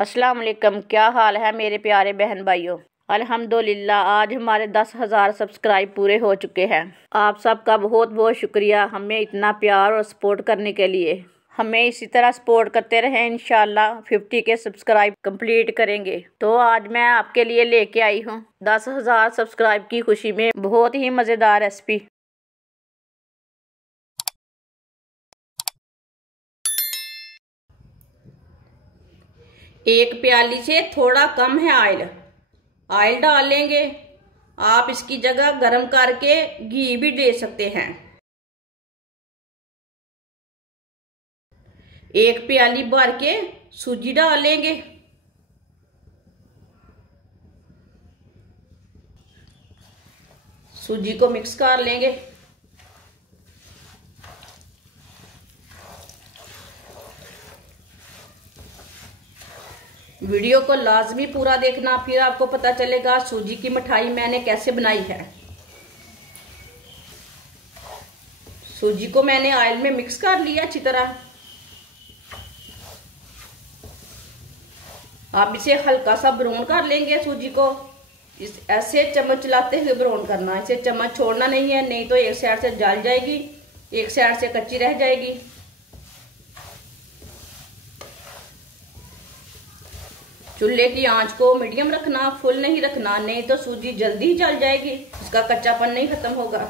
अस्सलाम वालेकुम। क्या हाल है मेरे प्यारे बहन भाइयों। अल्हम्दुलिल्लाह आज हमारे 10,000 सब्सक्राइब पूरे हो चुके हैं। आप सबका बहुत बहुत शुक्रिया हमें इतना प्यार और सपोर्ट करने के लिए। हमें इसी तरह सपोर्ट करते रहें। इंशाल्लाह 50 के सब्सक्राइब कंप्लीट करेंगे। तो आज मैं आपके लिए लेके आई हूँ 10,000 सब्सक्राइब की खुशी में बहुत ही मज़ेदार रेसिपी। एक प्याली से थोड़ा कम है ऑयल डाल लेंगे। आप इसकी जगह गरम करके घी भी दे सकते हैं। एक प्याली भर के सूजी डाल लेंगे। सूजी को मिक्स कर लेंगे। वीडियो को लाजमी पूरा देखना, फिर आपको पता चलेगा सूजी की मिठाई मैंने कैसे बनाई है। सूजी को मैंने ऑयल में मिक्स कर लिया अच्छी तरह। आप इसे हल्का सा ब्राउन कर लेंगे। सूजी को ऐसे चम्मच चलाते हुए ब्राउन करना, इसे चम्मच छोड़ना नहीं है, नहीं तो एक साइड से जल जाएगी, एक साइड से कच्ची रह जाएगी। चूल्हे की आंच को मीडियम रखना, फुल नहीं रखना, नहीं तो सूजी जल्दी जल जाएगी, इसका कच्चापन नहीं खत्म होगा।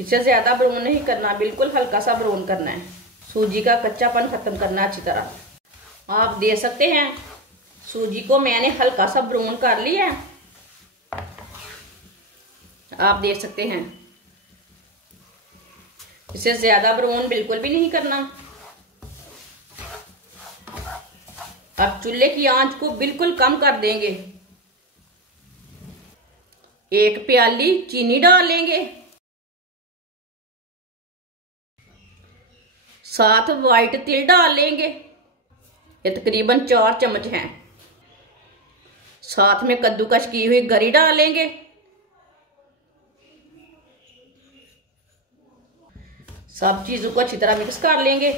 इसे ज्यादा ब्राउन नहीं करना, बिल्कुल हल्का सा ब्राउन करना है। सूजी का कच्चापन खत्म करना है अच्छी तरह। आप दे सकते हैं सूजी को मैंने हल्का सा ब्राउन कर लिया है, आप देख सकते हैं। इसे ज्यादा ब्राउन बिल्कुल भी नहीं करना। अब चूल्हे की आंच को बिल्कुल कम कर देंगे। एक प्याली चीनी डाल लेंगे, साथ व्हाइट तिल डाल लेंगे, ये तकरीबन 4 चम्मच हैं। साथ में कद्दूकस की हुई गरी डाल लेंगे। सब चीजों को अच्छी तरह मिक्स कर लेंगे।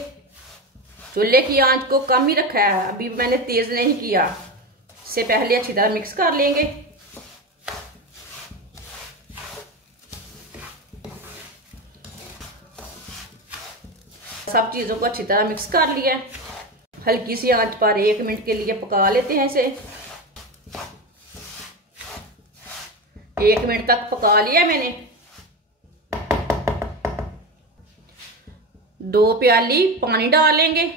चूल्हे की आंच को कम ही रखा है, अभी मैंने तेज नहीं किया। इससे पहले अच्छी तरह मिक्स कर लेंगे। सब चीजों को अच्छी तरह मिक्स कर लिया। हल्की सी आंच पर 1 मिनट के लिए पका लेते हैं इसे। 1 मिनट तक पका लिया मैंने। 2 प्याली पानी डाल लेंगे।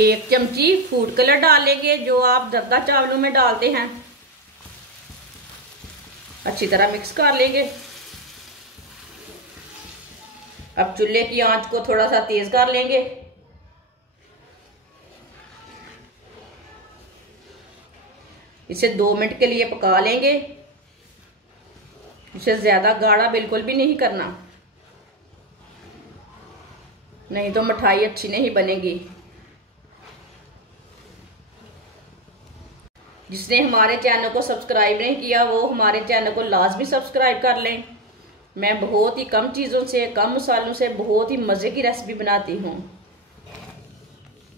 एक चमची फूड कलर डाल लेंगे, जो आप जर्दा चावलों में डालते हैं। अच्छी तरह मिक्स कर लेंगे। अब चूल्हे की आंच को थोड़ा सा तेज कर लेंगे। इसे 2 मिनट के लिए पका लेंगे। इसे ज्यादा गाढ़ा बिल्कुल भी नहीं करना, नहीं तो मिठाई अच्छी नहीं बनेगी। जिसने हमारे चैनल को सब्सक्राइब नहीं किया वो हमारे चैनल को लाजमी सब्सक्राइब कर लें। मैं बहुत ही कम चीज़ों से, कम मसालों से बहुत ही मज़े की रेसिपी बनाती हूँ।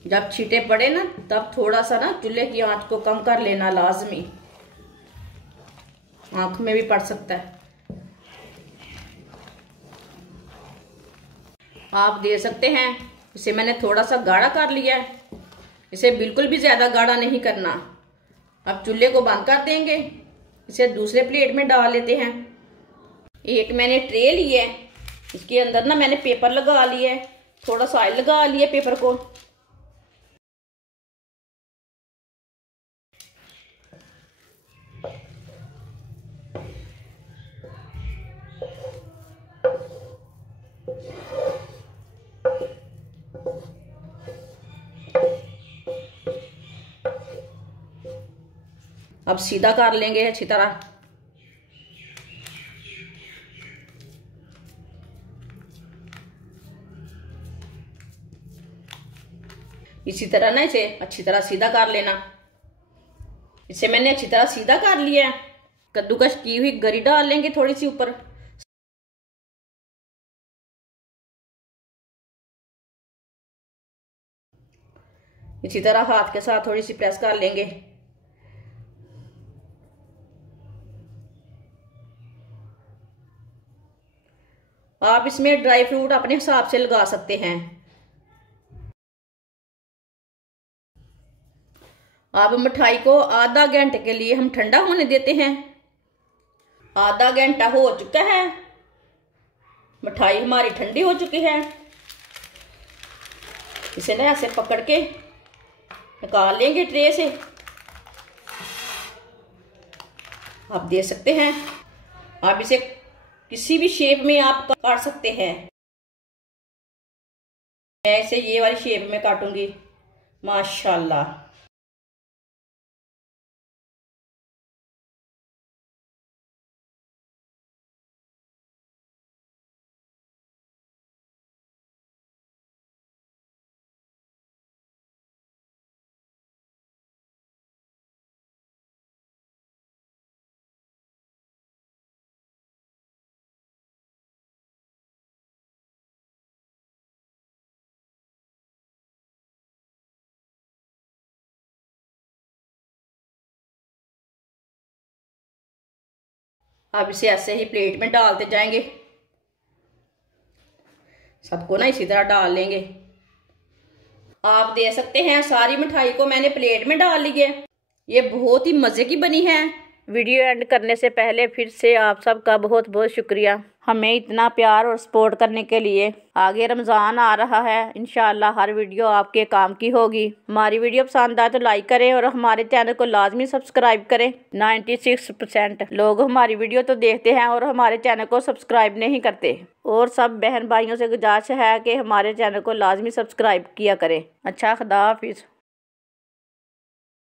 जब छींटे पड़े ना तब थोड़ा सा ना चूल्हे की आंच को कम कर लेना लाजमी, आंख में भी पड़ सकता है। आप दे सकते हैं इसे मैंने थोड़ा सा गाढ़ा कर लिया है, इसे बिल्कुल भी ज्यादा गाढ़ा नहीं करना। अब चूल्हे को बंद कर देंगे। इसे दूसरे प्लेट में डाल लेते हैं। एक मैंने ट्रे ली है, इसके अंदर ना मैंने पेपर लगा लिया है, थोड़ा सा ऑयल लगा लिया पेपर को। अब सीधा कर लेंगे अच्छी तरह। इसी तरह ना इसे अच्छी तरह सीधा कर लेना। इसे मैंने अच्छी तरह सीधा कर लिया है। कद्दूकस की हुई गरी डाल लेंगे थोड़ी सी ऊपर। इसी तरह हाथ के साथ थोड़ी सी प्रेस कर लेंगे। आप इसमें ड्राई फ्रूट अपने हिसाब से लगा सकते हैं। अब मिठाई को आधा घंटे के लिए हम ठंडा होने देते हैं। आधा घंटा हो चुका है, मिठाई हमारी ठंडी हो चुकी है। इसे ना ऐसे पकड़ के निकाल लेंगे ट्रे से। आप देख सकते हैं, आप इसे किसी भी शेप में आप काट सकते हैं। मैं इसे ये वाली शेप में काटूंगी। माशाल्लाह। अब इसे ऐसे ही प्लेट में डालते जाएंगे। सबको ना इसी तरह डाल लेंगे। आप देख सकते हैं सारी मिठाई को मैंने प्लेट में डाल ली है। ये बहुत ही मज़े की बनी है। वीडियो एंड करने से पहले फिर से आप सबका बहुत बहुत शुक्रिया हमें इतना प्यार और सपोर्ट करने के लिए। आगे रमज़ान आ रहा है, इंशाअल्लाह हर वीडियो आपके काम की होगी। हमारी वीडियो पसंद आए तो लाइक करें और हमारे चैनल को लाजमी सब्सक्राइब करें। 96% लोग हमारी वीडियो तो देखते हैं और हमारे चैनल को सब्सक्राइब नहीं करते। और सब बहन भाइयों से गुजारिश है कि हमारे चैनल को लाजमी सब्सक्राइब किया करें। अच्छा, खुदा हाफिज़।